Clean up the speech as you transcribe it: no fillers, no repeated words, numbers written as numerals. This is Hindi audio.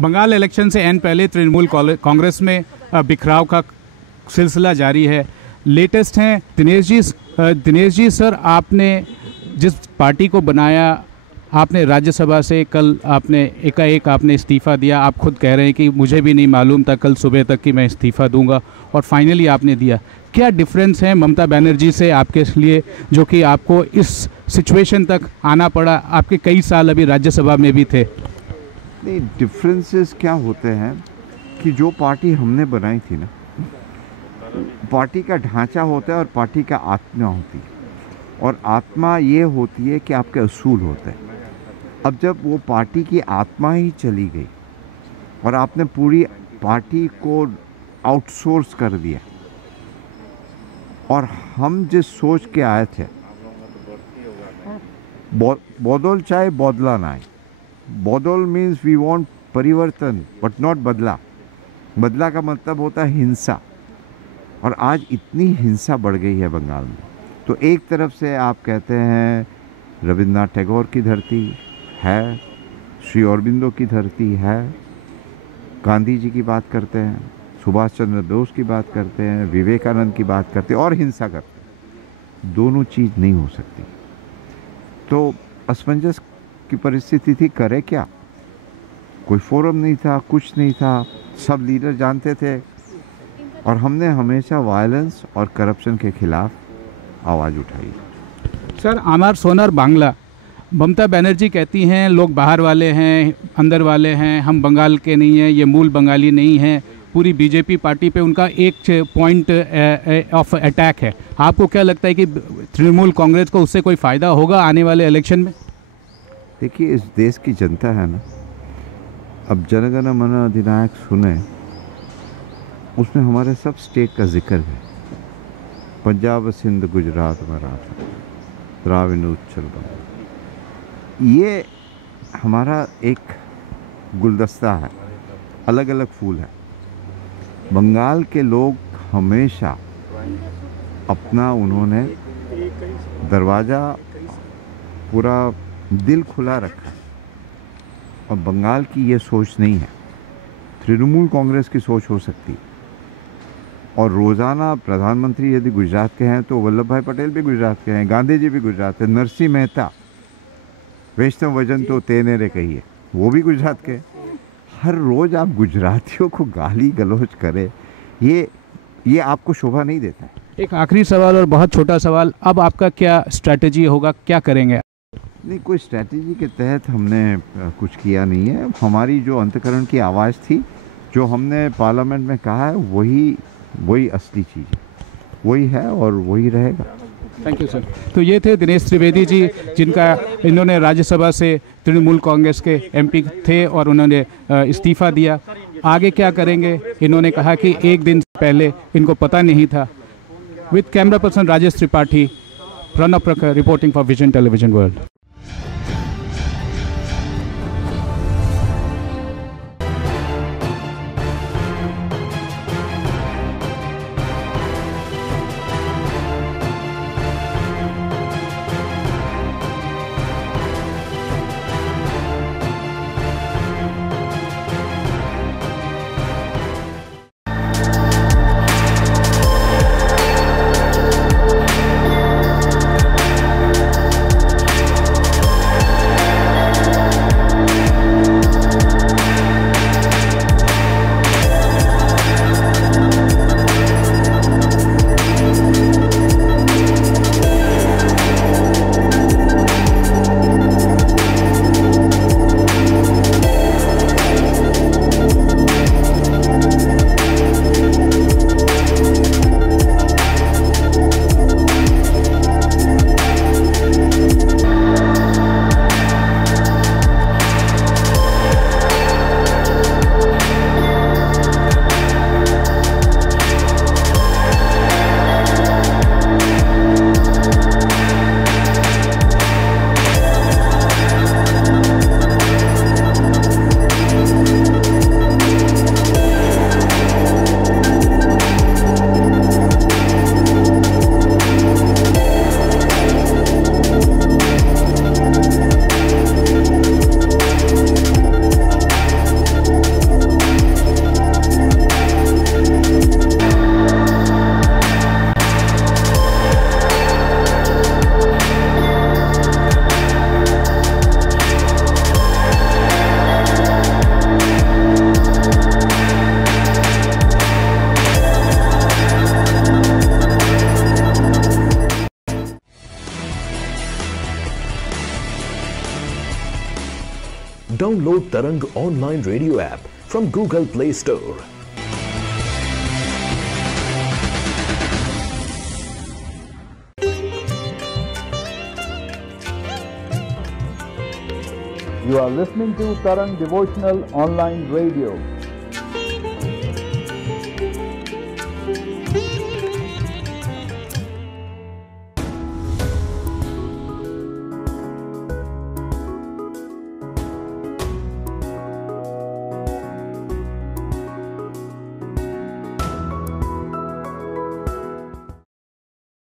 बंगाल इलेक्शन से एन पहले तृणमूल कांग्रेस में बिखराव का सिलसिला जारी है। लेटेस्ट हैं दिनेश जी सर, आपने जिस पार्टी को बनाया, आपने राज्यसभा से कल आपने एकाएक आपने इस्तीफ़ा दिया। आप खुद कह रहे हैं कि मुझे भी नहीं मालूम था कल सुबह तक कि मैं इस्तीफ़ा दूंगा, और फाइनली आपने दिया। क्या डिफरेंस है ममता बनर्जी से आपके लिए, जो कि आपको इस सिचुएशन तक आना पड़ा? आपके कई साल अभी राज्यसभा में भी थे। नहीं, डिफरेंसेस क्या होते हैं कि जो पार्टी हमने बनाई थी ना, पार्टी का ढांचा होता है और पार्टी का आत्मा होती है, और आत्मा ये होती है कि आपके असूल होते हैं। अब जब वो पार्टी की आत्मा ही चली गई और आपने पूरी पार्टी को आउटसोर्स कर दिया, और हम जिस सोच के आए थे, बदल चाहे बदला ना आए। बदल मीन्स वी वांट परिवर्तन बट नॉट बदला। बदला का मतलब होता है हिंसा, और आज इतनी हिंसा बढ़ गई है बंगाल में। तो एक तरफ से आप कहते हैं रविन्द्रनाथ टैगोर की धरती है, श्री अरबिंदो की धरती है, गांधी जी की बात करते हैं, सुभाष चंद्र बोस की बात करते हैं, विवेकानंद की बात करते हैं, और हिंसा करते हैं। दोनों चीज़ नहीं हो सकती। तो असमंजस की परिस्थिति थी, करे क्या? कोई फोरम नहीं था, कुछ नहीं था, सब लीडर जानते थे, और हमने हमेशा वायलेंस और करप्शन के खिलाफ आवाज़ उठाई। सर, आमार सोनार बांग्ला, ममता बनर्जी कहती हैं लोग बाहर वाले हैं, अंदर वाले हैं, हम बंगाल के नहीं हैं, ये मूल बंगाली नहीं हैं। पूरी बीजेपी पार्टी पे उनका एक पॉइंट ऑफ अटैक है। आपको क्या लगता है कि तृणमूल कांग्रेस को उससे कोई फ़ायदा होगा आने वाले इलेक्शन में? देखिए, इस देश की जनता है ना, अब जनगण मन अधिनायक सुने, उसमें हमारे सब स्टेट का जिक्र है। पंजाब, सिंध, गुजरात, मराठा, द्राविड़, उच्चल बंगाल, ये हमारा एक गुलदस्ता है, अलग अलग फूल है। बंगाल के लोग हमेशा अपना, उन्होंने दरवाज़ा पूरा दिल खुला रखा, और बंगाल की ये सोच नहीं है। तृणमूल कांग्रेस की सोच हो सकती है, और रोज़ाना प्रधानमंत्री यदि गुजरात के हैं तो वल्लभ भाई पटेल भी गुजरात के हैं, गांधी जी भी गुजरात के, नरसिंह मेहता, वैष्णव वजन तो तेनेरे कहिए, वो भी गुजरात के। हर रोज़ आप गुजरातियों को गाली गलौज करें, ये आपको शोभा नहीं देता है। एक आखिरी सवाल और बहुत छोटा सवाल, अब आपका क्या स्ट्रैटेजी होगा, क्या करेंगे? नहीं, कोई स्ट्रैटेजी के तहत हमने कुछ किया नहीं है। हमारी जो अंतःकरण की आवाज़ थी, जो हमने पार्लियामेंट में कहा है, वही असली चीज़ है, वही है और वही रहेगा। Thank you sir. तो ये थे दिनेश त्रिवेदी जी, इन्होंने राज्यसभा से तृणमूल कांग्रेस के एमपी थे और उन्होंने इस्तीफ़ा दिया। आगे क्या करेंगे, इन्होंने कहा कि एक दिन पहले इनको पता नहीं था। With camera person Rajesh Tripathi, Pranav Prakhar reporting for vision television world. Download Tarang online radio app from Google Play Store. You are listening to Tarang Devotional Online Radio.